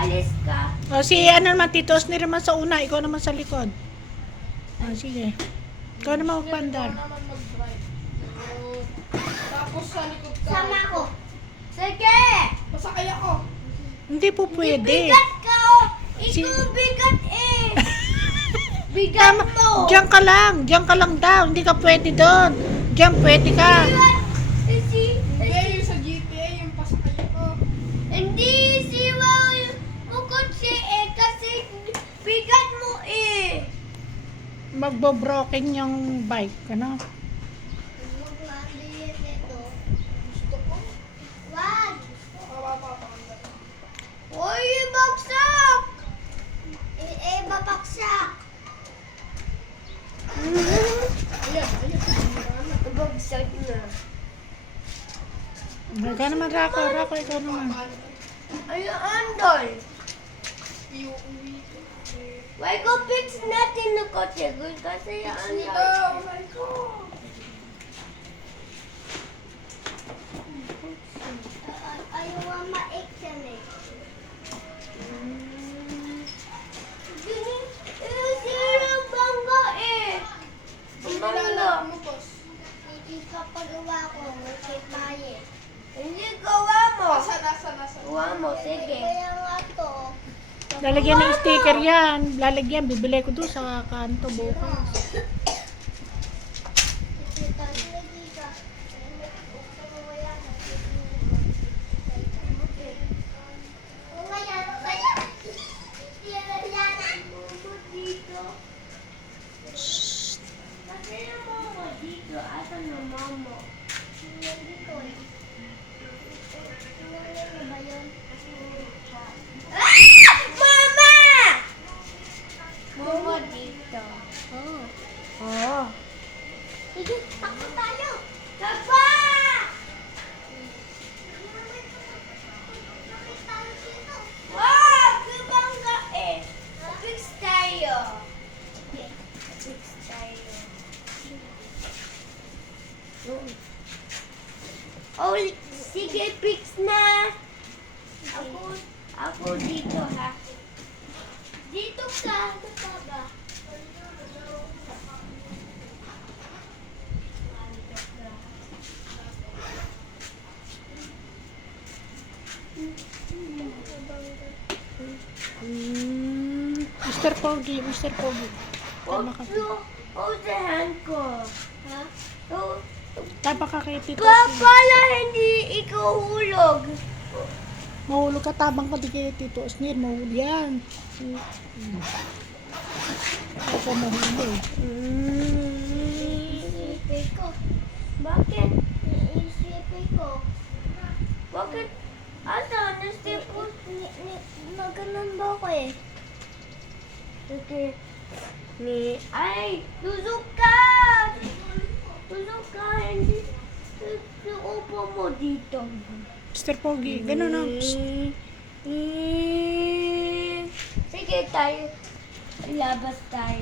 Alis ka. O, si ano naman, Tito Osni naman sa una, ikaw naman sa likod. O, sige. Ikaw naman magpandar. Ikaw naman mag-drive. Yun. Tapos sa likod ka. Sama ko. Sige! Masakay ako. Hindi po pwede. Bigat ka oh! Si- Ikaw bigat eh! Bigat mo! Diyan ka lang daw. Hindi ka pwede doon. Diyan pwede ka. Bigat! Hindi, yung sa GTA, yung pasakay ako. Hindi si Wow yung kotse eh kasi bigat mo eh! Magbo-broken yung bike. Ano? Gusto ko. Wag! Papapapakanda. Uy, babaksak! Babaksak! Ayan, ayan. Babaksak na. Ikaw naman, Rako. Rako, ikaw naman. Ayun, Andol! Iuwi. Why go fix natin ng kotse? Kasi yung Dito, Andol. oh my God. Ayaw ma-action eh. Sino bangga eh? Ang bangga. Mo, boss. Hindi kapag gawa ko, may bayad. Hindi gawa mo. Nasa. Gawa mo, sige. Kaya nga to. Lalagyan ng sticker yan. Lalagyan. Bibili ko doon sa kanto bukas. Mama! Mama dito. Oh. Oh. Sige, takbo tayo. Takbo! Wow! Bangga eh. Fix tayo. Fix tayo. Oh, sige, fix na. Ako dito ha. Dito ka. Dito ka ba? Mr. Pogi, Mr. Pogi. Tama ka. Hold the hand ko. Ha? Oh, Tama ka kay Tito. pala hindi ikaw hulog. Mahulog ka, tabang ka di kay Tito Osnir. Mahulog yan. Ako mahulog. Iisipin ko. Bakit? Iisipin ko. Bakit? Asa? Nasip ko. Maganon ba ako eh? Okay. Ay! Tusok ka! Tusok ka! Hindi. Upo mo dito. Mr. Pogi, gano'n na. Sige tayo. Labas tayo.